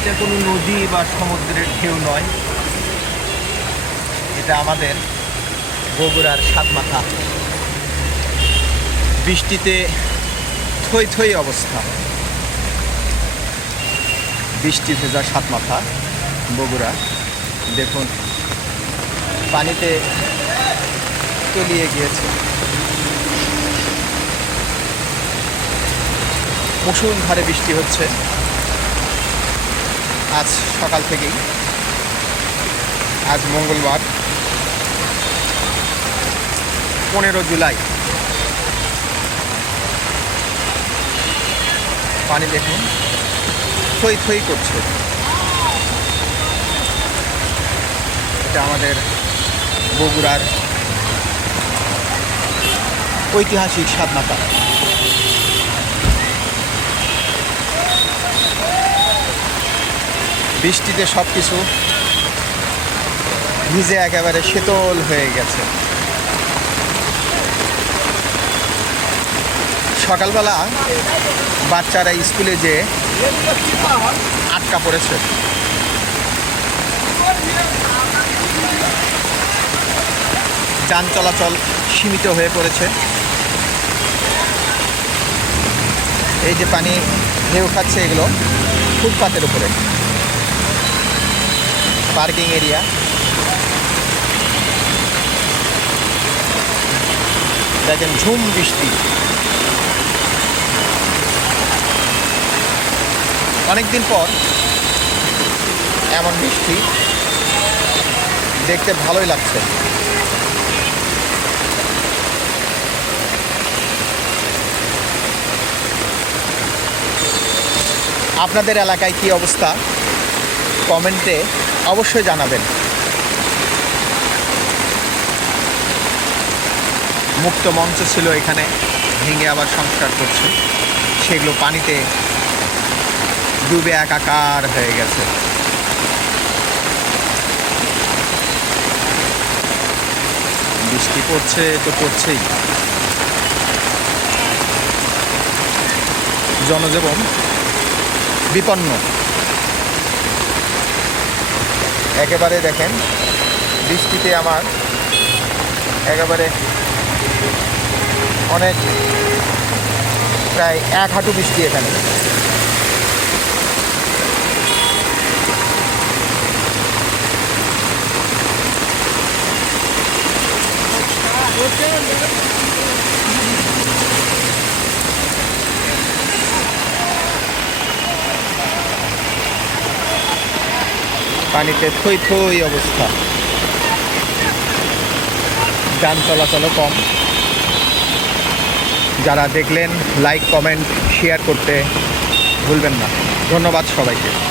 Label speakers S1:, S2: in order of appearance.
S1: এটা কোনো নদী বা সমুদ্রের ঢেউ নয়। এটা আমাদের বগুড়ার সাতমাথা। বৃষ্টিতে থই থই অবস্থা। বৃষ্টি ভেজা সাতমাথা, বগুড়া। দেখুন, পানিতে তলিয়ে গিয়েছে। মুসুলধারে বৃষ্টি হচ্ছে। আজ সকাল থেকেই। আজ মঙ্গলবার, পনেরো জুলাই। পানি দেখুন, থই থই করছে। এটা আমাদের বগুড়ার ঐতিহাসিক সাতমাতা বৃষ্টিতে সব কিছু ভিজে একেবারে শীতল হয়ে গেছে। সকালবেলা বাচ্চারা স্কুলে যে আটকা পড়েছে। যান চলাচল সীমিত হয়ে পড়েছে। এই যে পানি ঢেউ খাচ্ছে এগুলো, ফুটপাতের উপরে। Parking area. দেখেন ঝুম বৃষ্টি। অনেকদিন পর এমন বৃষ্টি। দেখতে ভালোই লাগছে। আপনাদের এলাকায় কি অবস্থা? কমেন্টে অবশ্যই জানাবেন। মুক্ত মঞ্চ ছিল এখানে, ভেঙে আবার সংস্কার করছে। সেগুলো পানিতে ডুবে একাকার হয়ে গেছে। বৃষ্টি পড়ছে তো পড়ছেই। জনজীবন বিপন্ন। একেবারে দেখেন বৃষ্টিতে আমার একেবারে অনেক প্রায় এক হাঁটু বৃষ্টি এখানে। পানিতে থই থই অবস্থা। যান চলাচলও কম। যারা দেখলেন লাইক কমেন্ট শেয়ার করতে ভুলবেন না। ধন্যবাদ সবাইকে।